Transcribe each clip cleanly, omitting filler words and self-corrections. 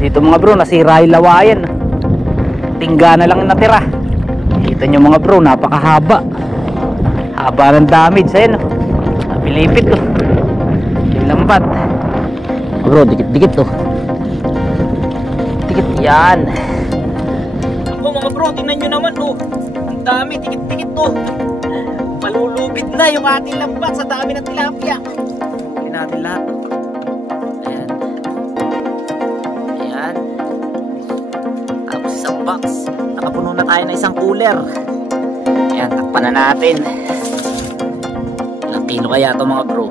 Dito mga bro, nasira yung lawayan. Tingga na lang natira. Kita nyo mga bro, napakahaba. Haba ng damage. Ayan, napilipit to. Yung lambat. Bro, dikit-dikit to. Dikit yan. Ako mga bro, tingnan nyo naman oh. Ang dami, dikit-dikit to. Malulubid na yung ating lambat sa dami ng tilapia. Hindi natin lahat. Ayan. Ayan. Tapos isang box. Nakapuno na tayo ng isang cooler. Ayan, takpan na natin. Ilang kilo kaya ito mga bro?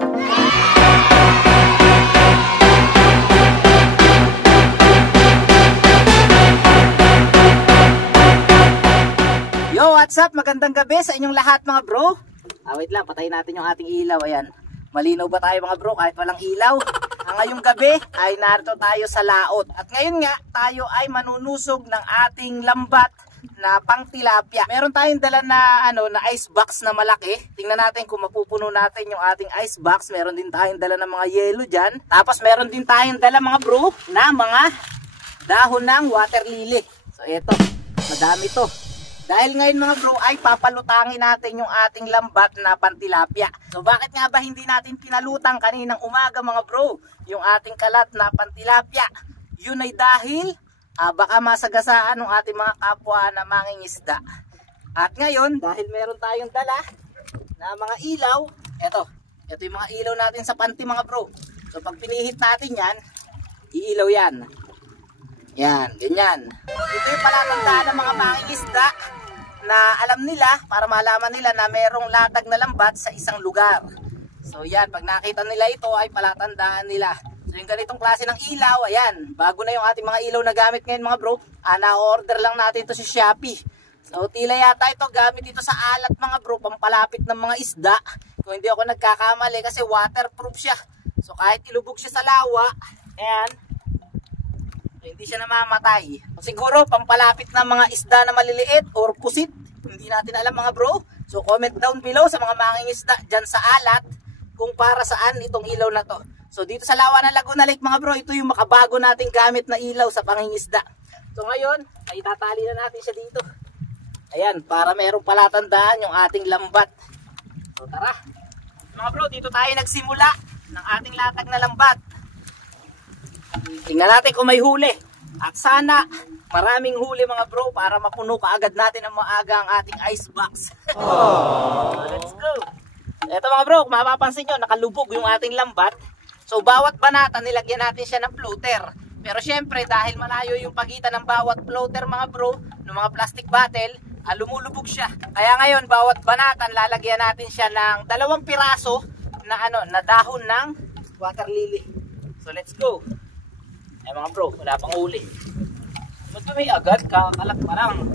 Yo, what's up? Magandang gabi sa inyong lahat mga bro. Wait lang, patayin natin yung ating ilaw. Ayan. Malinaw ba tayo mga bro kahit walang ilaw? Ngayong gabi ay narito tayo sa laot. At ngayon nga, tayo ay manunusog ng ating lambat na pang tilapia. Meron tayong dala na na ice box na malaki. Tingnan natin kung mapupuno natin yung ating ice box. Meron din tayong dala ng mga yelo dyan. Tapos meron din tayong dala mga bro na mga dahon ng water lily. So eto, madami to. Dahil ngayon mga bro ay papalutangin natin yung ating lambat na pantilapia. So bakit nga ba hindi natin pinalutang kaninang umaga mga bro yung ating kalat na pantilapia? Yun ay dahil baka masagasaan ng ating mga kapwa na mangingisda. At ngayon dahil meron tayong dala na mga ilaw, ito yung mga ilaw natin sa panty mga bro. So pag pinihit natin yan, iilaw yan. Yan, ganyan. Ito yung palatandaan ng mga mangingisda na alam nila, para malaman nila na merong latag na lambat sa isang lugar. So yan, pag nakita nila ito ay palatandaan nila. So yung ganitong klase ng ilaw, ayan, bago na yung ating mga ilaw na gamit ngayon mga bro, na-order lang natin ito sa Shopee. So tila yata ito gamit ito sa alat mga bro, pampalapit ng mga isda. Kung hindi ako nagkakamali kasi waterproof siya. So kahit ilubog siya sa lawa, ayan, hindi siya namamatay. Siguro pampalapit ng mga isda na maliliit or pusit. Hindi natin alam mga bro. So comment down below sa mga mangingisda dyan sa alat kung para saan itong ilaw na to. So dito sa Lawa ng Laguna Lake mga bro, ito yung makabago nating gamit na ilaw sa pangingisda. So ngayon, ay itatali na natin siya dito. Ayan, para merong palatandaan yung ating lambat. So tara. Mga bro, dito tayo nagsimula ng ating latag na lambat. Tingnan natin kung may huli. At sana maraming huli mga bro para mapuno kaagad natin ang maaga ang ating ice box. So, let's go. Ito mga bro, kung mapapansin nyo, nakalubog yung ating lambat. So bawat banata nilagyan natin siya ng floater. Pero syempre dahil malayo yung pagitan ng bawat floater mga bro, ng mga plastic bottle, lumulubog siya. Kaya ngayon bawat banatan lalagyan natin siya ng 2 piraso na na dahon ng water lily. So let's go. Eh mga bro, wala pang huli. Ba't may agad? Kakalat pa lang.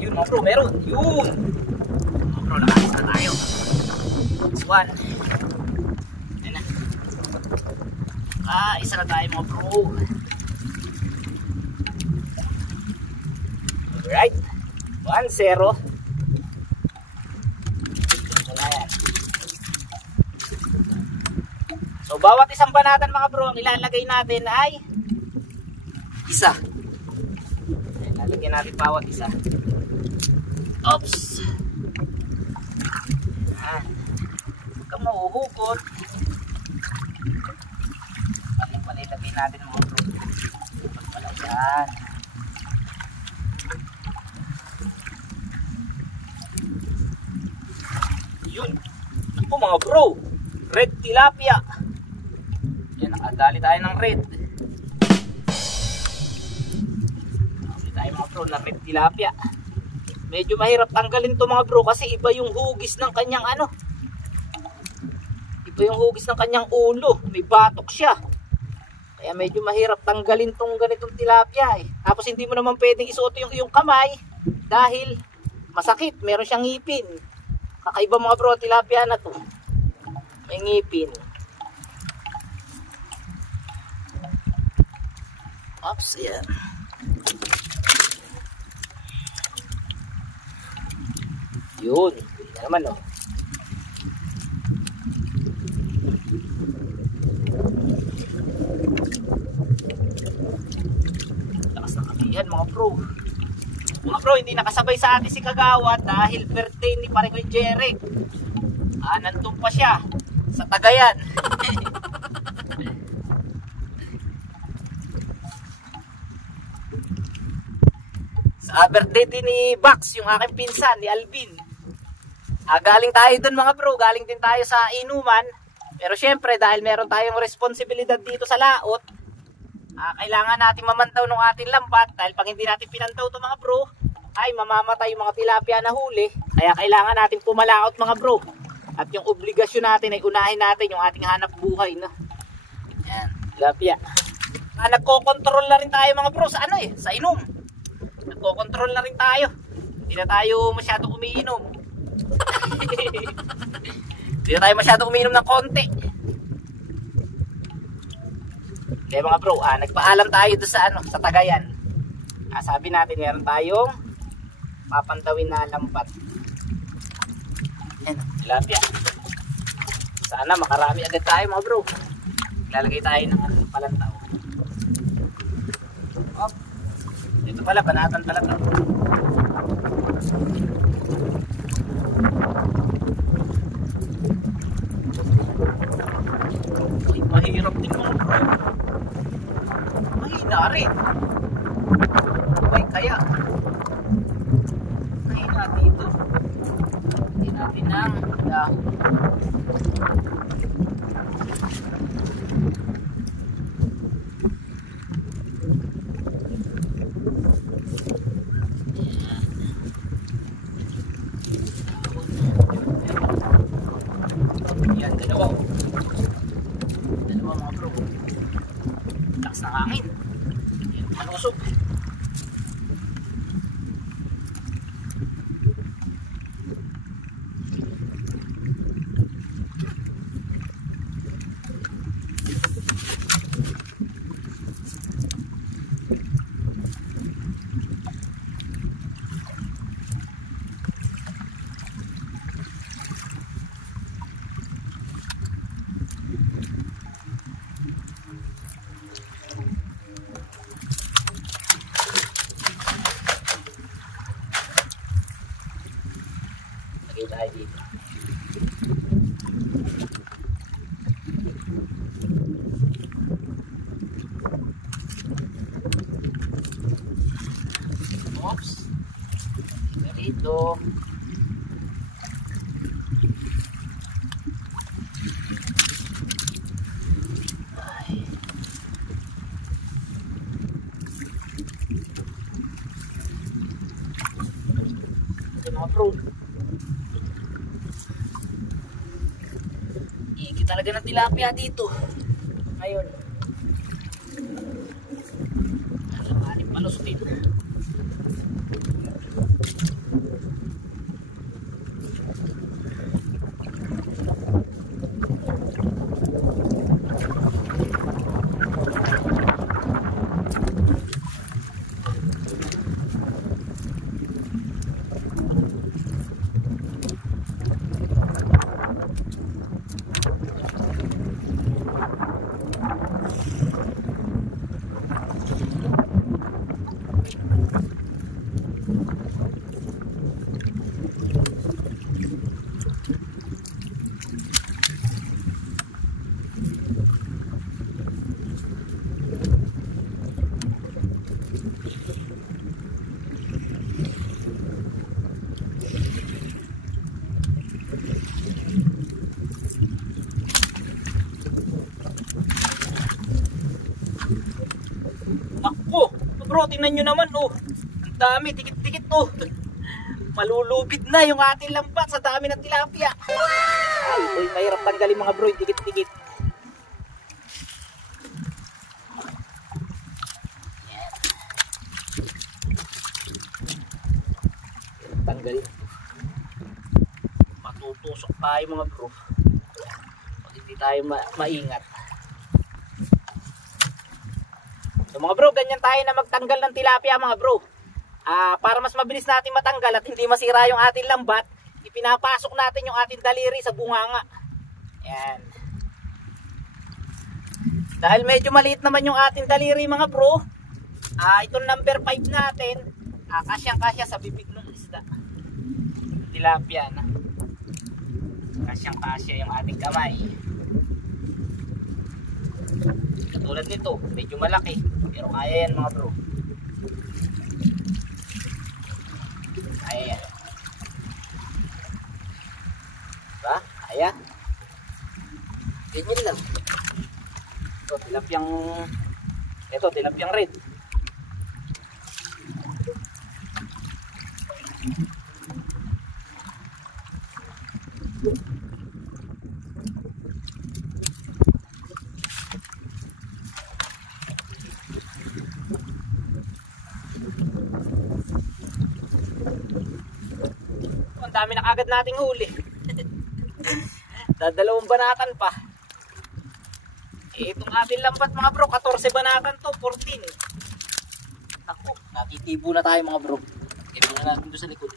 Yun mga bro, meron. Yun. Mga bro, nakalis na tayo. This one. Yan na. Isa na tayo mga bro. Alright. 1-0. Wala yan. So bawat isang banatan mga bro, ang ilalagay natin ay isa. Lalagyan natin bawat isa. Oops. Huwag kang mahuhukot. Palilagay natin mga bro. Wala dyan. Yun. Ako mga bro, red tilapia. Yan, nakadali tayo ng red. Nakadali tayo mga bro ng red tilapia. Medyo mahirap tanggalin to mga bro kasi iba yung hugis ng kanyang iba yung hugis ng kanyang ulo. May batok siya. Kaya medyo mahirap tanggalin tong ganitong tilapia eh. Tapos hindi mo naman pwedeng isuot yung iyong kamay dahil masakit. Meron siyang ngipin. Kakaiba mga bro tilapia na to. May ngipin. Oops, yan. Yun. Yan naman, oh. mga bro. Mga bro, hindi nakasabay sa atin si Kagawad dahil birthday ni Paring Jeric. Nandun pa siya sa Cagayan. Sa birthday din ni Bax, yung aking pinsan, ni Alvin. Galing tayo dun mga bro, galing din tayo sa inuman. Pero syempre dahil meron tayong responsibilidad dito sa laot, kailangan natin mamantaw ng ating lambat. Dahil pag hindi natin pinantaw to mga bro, ay mamamatay yung mga tilapia na huli. Kaya kailangan natin pumalaot mga bro. At yung obligasyon natin ay unahin natin yung ating hanap buhay, no? Yan, tilapia. Nagko-control na rin tayo mga bro sa ano sa inom. Nagko-control na rin tayo. Hindi na tayo masyadong umiinom. Hindi na tayo masyadong umiinom ng konti. Kaya mga bro, nagpaalam tayo doon sa sa Cagayan. Sabi natin meron tayong papantawin na lambat. Yan, tilapia. Sana makarami agad tayo mga bro. Lalagay tayo ng palantaw. Hop. Ito pala, banatan pala ito. Ay, mahirap din mga bro. Mahina rin. Ay, kaya mahina dito. Hindi natin ang dahon. Yan, dalawa mga bro. Lakas ng hangin. Yan, malusog. Lagay tayo dito. Oops. Dito. Ay. Ito mga bro. Iikit talaga ng tilapia dito. Ngayon. Alam, palos din. Ako, bro, tingnan nyo naman, ang dami, tikit-tikit, malulubid na yung ating lambat sa dami ng tilapia. Ay, ito'y mahirap tanggalin mga bro, tikit-tikit. Tanggalin. Matutusok tayo mga bro. Pag hindi tayo maingat. So mga bro, ganyan tayo na magtanggal ng tilapia mga bro. Para mas mabilis natin matanggal at hindi masira yung ating lambat, ipinapasok natin yung ating daliri sa bunganga. Yan. Dahil medyo maliit naman yung ating daliri mga bro, Itong number 5 natin, kasyang-kasya sa bibig ng isda. Tilapia na. Kasyang-kasya yung ating kamay. Katulad nito, medyo malaki. Pero kaya yan mga bro. Kaya yan. Diba? Kaya. Ganyan lang. Ito, tilapyang red. Ang dami na kagad nating huli. Dadalawang banatan pa. Itong ating lambat mga bro, 14 banatan to, 14. Ako, natitibo na tayo mga bro. Tibo na natin doon sa likod.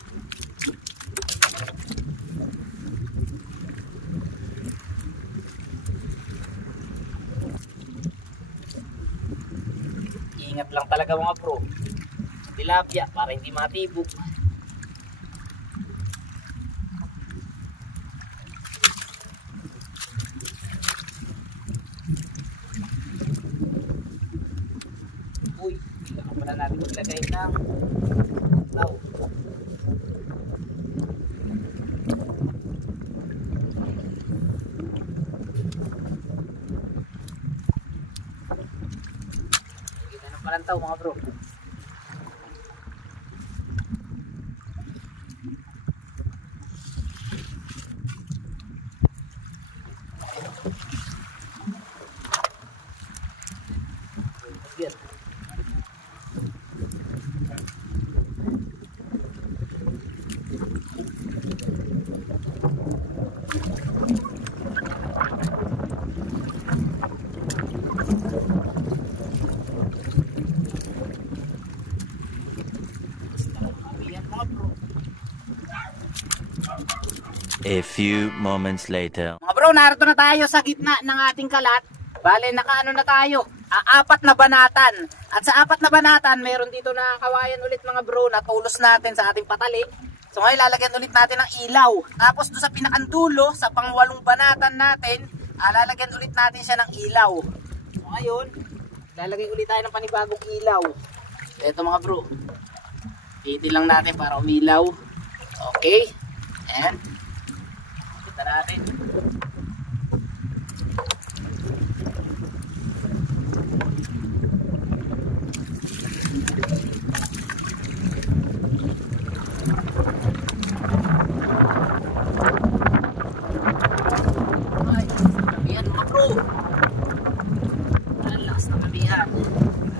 Ingat lang talaga mga bro. Tilapia para hindi matibo. Natin maglagay ng tao. Kita ng palantaw mga bro. A few moments later. Mga bro, narito na tayo sa gitna ng ating kalat. Bale, nakaano na tayo. 4 na banatan. At sa 4 na banatan, meron dito na kawayan ulit mga bro na tulos natin sa ating patali. So ngayon, lalagyan ulit natin ng ilaw. Tapos doon sa pinakandulo, sa pang-8 banatan natin, lalagyan ulit natin siya ng ilaw. So ngayon, lalagyan ulit tayo ng panibagong ilaw. Ito mga bro. Titilang natin para umilaw. Okay. Ayan. Kita natin. Ay, kabihan mga bro. Ang lakas ng kabihan.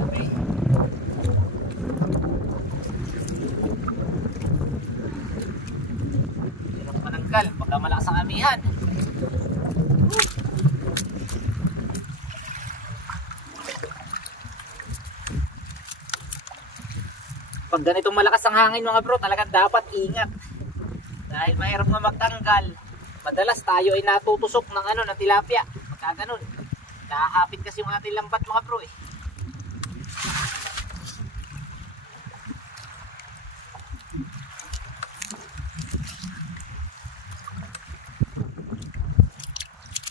Okay. Pagka malakas ang amihan. Pag ganitong malakas ang hangin mga bro, talagang dapat ingat. Dahil mahirap na magtanggal. Madalas tayo ay natutusok ng ng tilapia. Pagka ganun, nakakapit kasi yung ating lambat mga bro eh.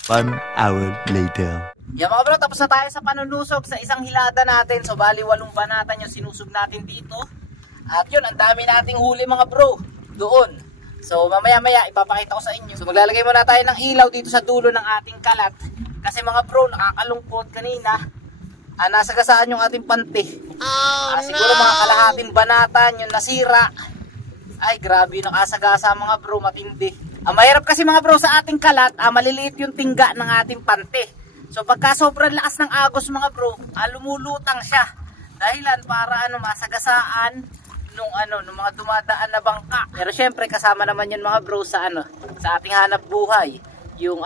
One hour later. Yan mga bro, tapos na tayo sa panunusog sa isang hilada natin. So bali 8 banatan yung sinusog natin dito. At yun, ang dami nating huli mga bro doon. So mamaya maya ipapakita ko sa inyo. So maglalagay muna tayo ng ilaw dito sa dulo ng ating kalat. Kasi mga bro, nakakalungkot kanina. Nasagasaan yung ating panty. Siguro mga kalahating banatan yung nasira. Ay grabe yung nakasagasa mga bro, matindi. Mahirap kasi mga bro sa ating kalat, maliliit yung tingga ng ating pante. So pagka sobrang lakas ng agos mga bro, lumulutang siya. Dahilan para masagasaan nung mga dumadaan na bangka. Pero syempre kasama naman yun mga bro sa sa ating hanap buhay. Yung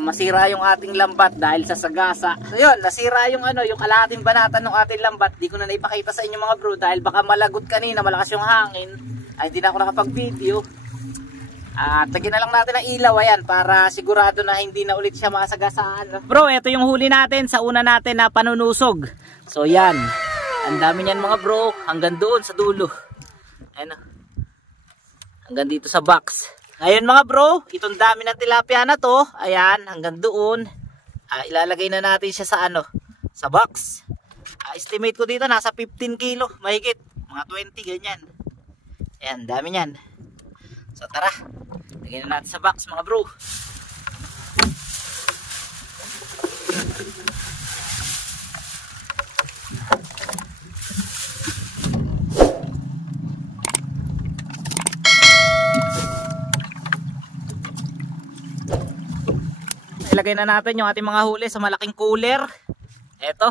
masira yung ating lambat dahil sa sagasa. So yun, nasira yung yung kalahating banatan ng ating lambat. Di ko na naipakita sa inyo mga bro dahil baka malagot kanina, malakas yung hangin. Ay hindi na ako nakapag-video. At lagyan na lang natin ang ilaw ayan para sigurado na hindi na ulit siya masagasaan. Bro, ito yung huli natin sa una natin na panunusog. So yan. Ang dami niyan mga bro, hanggang doon sa dulo. Ayan o. Hanggang dito sa box. Ngayon mga bro, itong dami ng tilapia na to, ayan, hanggang doon. Ilalagay na natin siya sa ano, sa box. Estimate ko dito nasa 15 kilo, mahigit, mga 20 ganyan. Ayan, dami niyan. So tara, lagyan na natin sa box mga bro. Ilagay na natin yung ating mga huli sa malaking cooler. Eto.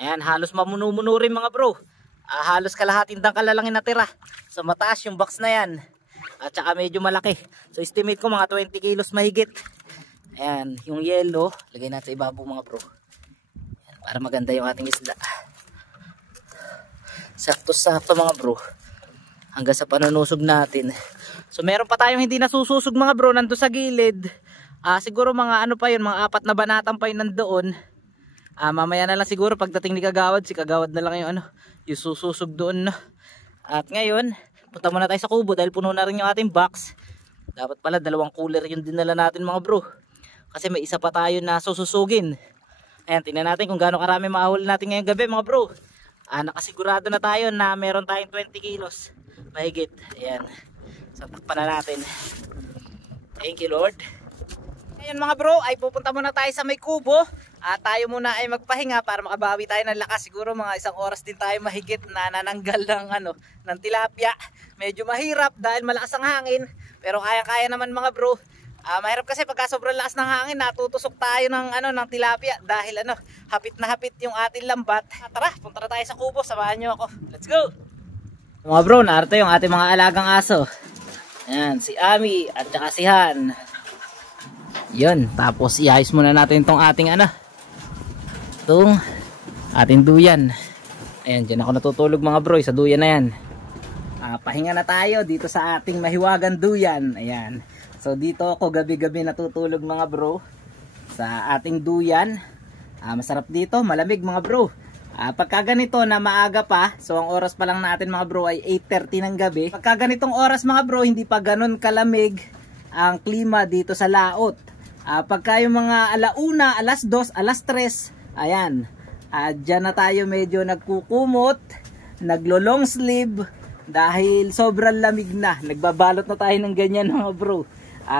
Ayan, halos mamunu-muno rin mga bro. Halos kalahating dangkal lang yung natira. So mataas yung box na yan. At saka medyo malaki. So estimate ko mga 20 kilos mahigit. Ayan, yung yellow, lagay natin sa ibabaw mga bro. Ayan, para maganda yung ating isda. Sakto-sakto mga bro. Hanggang sa panunusog natin. So meron pa tayong hindi nasususog mga bro nando sa gilid. Siguro mga ano pa yun, mga 4 na banatan pa yun nandoon. Mamaya na lang siguro pagdating ni Kagawad, si Kagawad na lang yung ano, yung sususog doon. No? At ngayon, punta muna tayo sa kubo dahil puno na rin yung ating box. Dapat pala 2 cooler yung dinala natin mga bro. Kasi may isa pa tayo na sususugin. Ayan, tingnan natin kung gaano karami mahuli natin ngayong gabi mga bro. Nakasigurado na tayo na meron tayong 20 kilos. Mahigit. Ayan. So takpan na natin. Thank you Lord. Ngayon mga bro, ay pupunta muna tayo sa may kubo. Tayo muna ay magpahinga para makabawi tayo ng lakas. Siguro mga 1 oras din tayo mahigit na nananggal ng tilapia. Medyo mahirap dahil malakas ang hangin. Pero kaya-kaya naman mga bro. Mahirap kasi pagka sobrang lakas ng hangin, natutusok tayo ng tilapia. Dahil hapit na hapit yung ating lambat. Tara, punta na tayo sa kubo. Samahan nyo ako. Let's go! Mga bro, narito yung ating mga alagang aso. Ayan, si Ami at saka si Han. Yun, tapos iayos muna natin itong ating itong ating duyan. Ayan, dyan ako natutulog mga bro, sa duyan na yan. Pahinga na tayo dito sa ating mahiwagang duyan. Ayan, so dito ako gabi-gabi natutulog mga bro, sa ating duyan. Masarap dito, malamig mga bro. Pagka ganito na maaga pa, so ang oras pa lang natin mga bro ay 8:30 ng gabi. Pagka ganitong oras mga bro, hindi pa ganun kalamig ang klima dito sa laot. Pagka yung mga 1:00, 2:00, 3:00, ayan, dyan na tayo medyo nagkukumot, naglo-long sleeve dahil sobrang lamig na. Nagbabalot na tayo ng ganyan mga bro.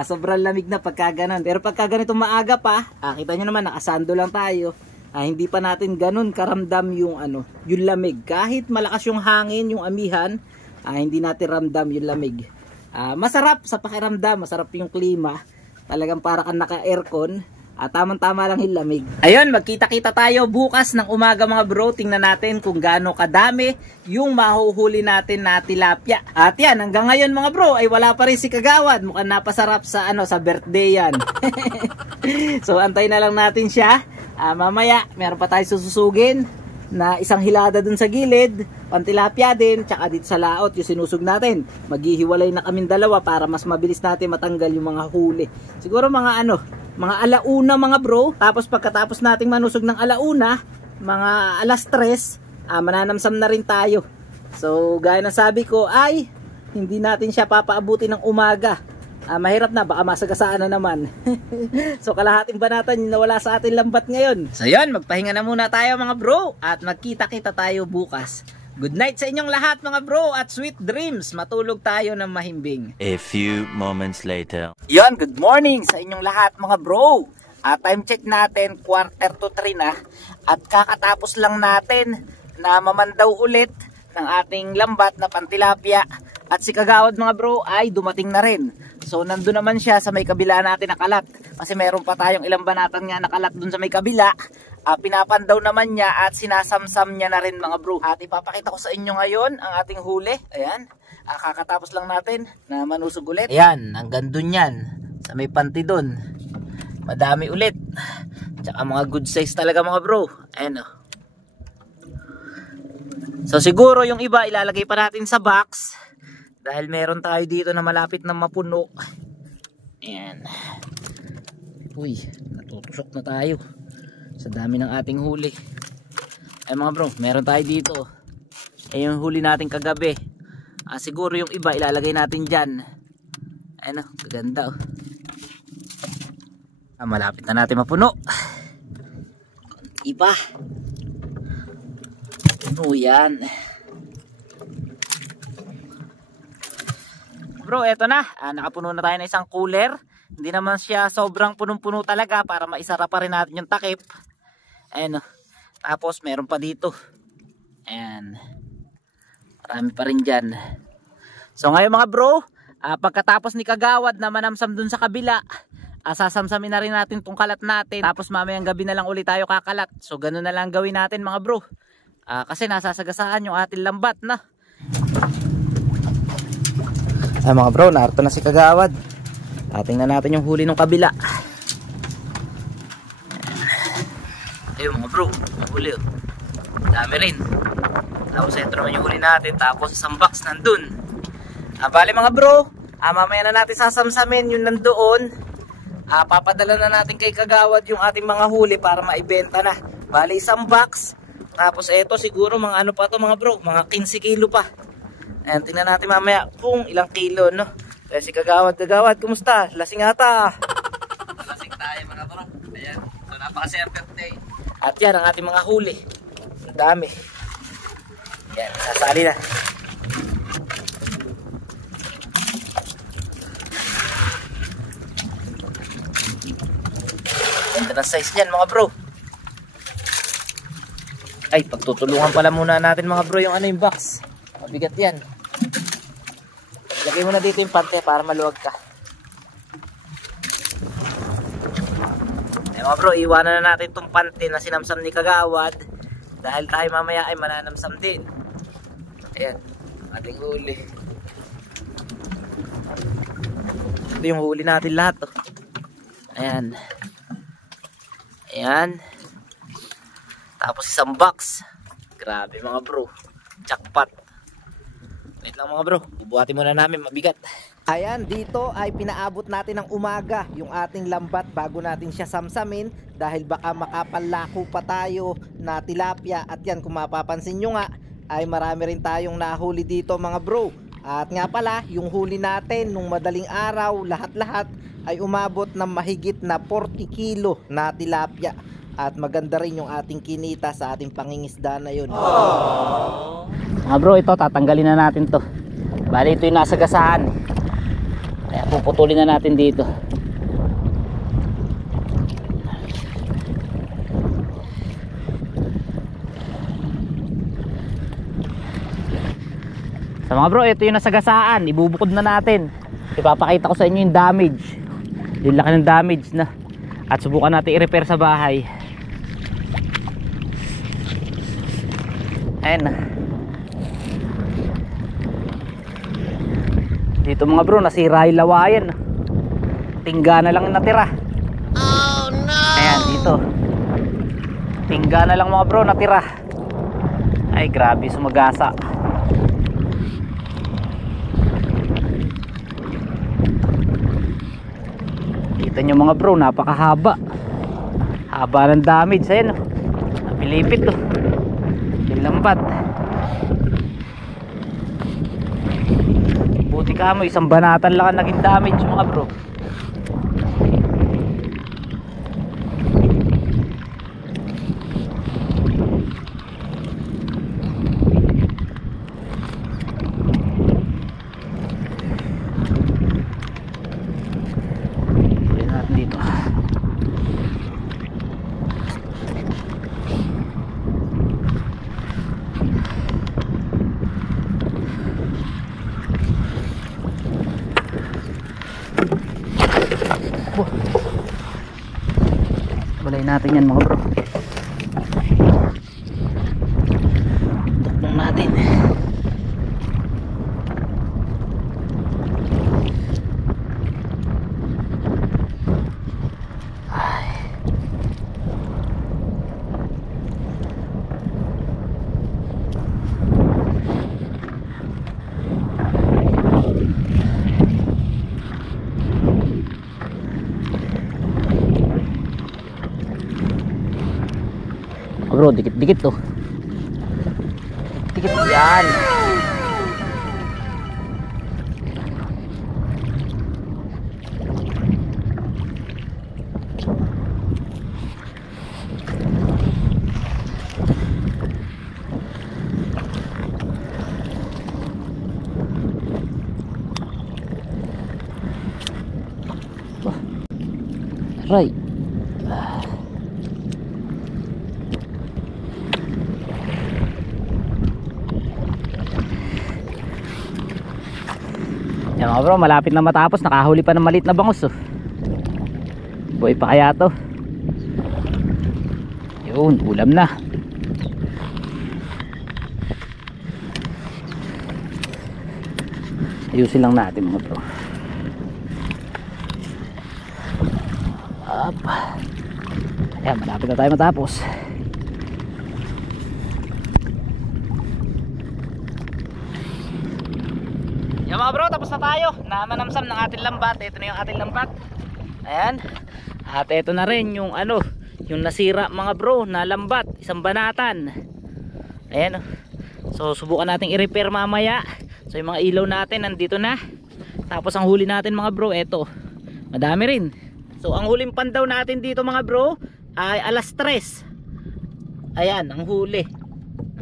Sobrang lamig na pagka ganun. Pero pagka ganito maaga pa, kita nyo naman nakasando lang tayo. Hindi pa natin ganun karamdam yung yung lamig. Kahit malakas yung hangin, yung amihan, hindi natin ramdam yung lamig. Masarap sa pakiramdam, masarap yung klima. Talagang para kang naka-aircon. Tamang-tama lang yung lamig. Ayun, magkita-kita tayo bukas ng umaga mga bro. Tingnan natin kung gaano kadami yung mahuhuli natin na tilapia. At yan, hanggang ngayon mga bro ay wala pa rin si Kagawad. Mukhang napasarap sa sa birthday yan. So antay na lang natin siya. Mamaya meron pa tayo sususugin na isang hilada dun sa gilid, pantilapia din, tsaka dito sa laot yung sinusog natin. Maghihiwalay na kaming dalawa para mas mabilis natin matanggal yung mga huli. Siguro mga mga 1:00 mga bro. Tapos pagkatapos nating manusog ng 1:00, mga 3:00, mananamsam na rin tayo. So gaya ng sabi ko ay hindi natin siya papaabuti ng umaga. Mahirap na, baka masagasaan na naman. So kalahating banatan yung nawala sa ating lambat ngayon. So yun, magpahinga na muna tayo mga bro. At magkita-kita tayo bukas. Good night sa inyong lahat mga bro. At sweet dreams, matulog tayo ng mahimbing. A few moments later. Yun, good morning sa inyong lahat mga bro. Time check natin, 2:45 na. At kakatapos lang natin na mamandaw ulit ng ating lambat na pantilapia. At si Kagawad mga bro ay dumating na rin. So nandun naman siya sa may kabila natin nakalat. Kasi meron pa tayong ilang banatan nga nakalat dun sa may kabila. Pinapandaw naman niya at sinasamsam niya na rin mga bro. At ipapakita ko sa inyo ngayon ang ating huli. Ayan, kakatapos lang natin na manusog ulit. Ayan, hanggang dun yan. Sa may panty dun. Madami ulit. Tsaka mga good size talaga mga bro. Ayan o. So siguro yung iba ilalagay pa natin sa box. Dahil meron tayo dito na malapit na mapuno. Ayan. Uy, natutusok na tayo. Sa dami ng ating huli. Ay mga bro, meron tayo dito. Ay yung huli natin kagabi. Siguro yung iba ilalagay natin dyan. Ayun o, kaganda o. Malapit na natin mapuno. Iba. Puno yan. Bro, eto na. Nakapuno na tayo ng isang cooler. Hindi naman siya sobrang punong-puno talaga para maisara pa rin natin yung takip. Ayun o. Tapos meron pa dito. Ayan. Marami pa rin dyan. So ngayon mga bro, pagkatapos ni Kagawad na manamsam dun sa kabila, sasamsamin na rin natin tong kalat natin. Tapos mamayang gabi na lang ulit tayo kakalat. So ganun na lang gawin natin mga bro. Kasi nasasagasaan yung ating lambat na. Mga bro, narito na si Kagawad. Tingnan natin yung huli ng kabila. Ayun mga bro, yung huli oh. Dami rin. Tapos sentro naman yung huli natin. Tapos isang box nandun. Bale mga bro, mamaya na natin sasamsamin yung nandoon. Papadala na natin kay Kagawad yung ating mga huli para maibenta na. Bale isang box. Tapos eto siguro mga ano pa to mga bro, mga 15 kilo pa. Ayan, tingnan natin mamaya kung ilang kilo no. Kaya si Kagawad, kumusta? Lasing ata. Lasing tayo mga bro. Ayan, so napaka-serpent day. At yan ang ating mga huli. Ang dami. Yan, sasali na. Ganda ng size niyan mga bro. Ay, pagtutulungan pala muna natin mga bro yung ano yung box. Mabigat yan. Lagay mo na dito yung pante para maluwag ka. Ay mga bro, iwanan na natin itong pante na sinamsam ni Kagawad. Dahil tayo mamaya ay mananamsam din. Ayan, ating huli. Ito yung huli natin lahat oh. Ayan. Ayan. Tapos isang box. Grabe mga bro. Jackpot. Wait lang mga bro. Bubuhatin muna namin. Mabigat. Ayan. Dito ay pinaabot natin ng umaga yung ating lambat bago natin siya samsamin. Dahil baka makapalako pa tayo na tilapia. At yan kung mapapansin nyo nga ay marami rin tayong nahuli dito mga bro. At nga pala yung huli natin nung madaling araw lahat-lahat ay umabot ng mahigit na 40 kilo na tilapia. At maganda rin yung ating kinita sa ating pangingisda na yun. Mga bro, ito tatanggalin na natin to. Bali ito yung nasa gasaan. Kaya puputulin na natin dito. So mga bro, ito yung nasa gasaan. Ibubukod na natin. Ipapakita ko sa inyo yung damage. Yung laki ng damage na. At subukan natin i-repair sa bahay. Ayan. Dito mga bro, nasira yung lawayan. Tingga na lang natira. Oh no! Ayan, dito. Tingga na lang mga bro, natira. Ay, grabe, sumagasa. Kita nyo mga bro, napakahaba. Haba ng damage. Ayan, napilipit to. Yung lambat. Buti ka mo, isang banatan lang ang naging damage mga bro. Pulin natin dito. Balay natin yan mga bro. Tuknong natin. Ay. Bro, dikit-dikit to. Dikit. Yan. Right. Yan mga bro, malapit na matapos. Nakahuli pa ng maliit na bangus oh. Boy pa kaya to. Yun, ulam na. Ayusin lang natin mga bro. Up. Ayan, malapit na tayo matapos. Yan mga bro, tapos na tayo. Namanamsam ng ating lambat. Ito na yung ating lambat. Ayan. At ito na rin yung ano, yung nasira mga bro na lambat, isang banatan. Ayan. So subukan nating i-repair mamaya. So yung mga ilaw natin nandito na. Tapos ang huli natin mga bro, eto. Madami rin. So ang huling pandaw natin dito mga bro ay alas 3. Ayan, ang huli.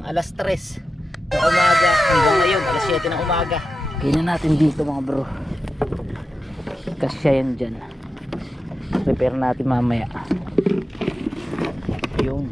Alas 3 ng umaga hanggang ngayon, alas 7 ng umaga. Ganyan natin dito mga bro. Kasya yan dyan. Repair natin mamaya. Yung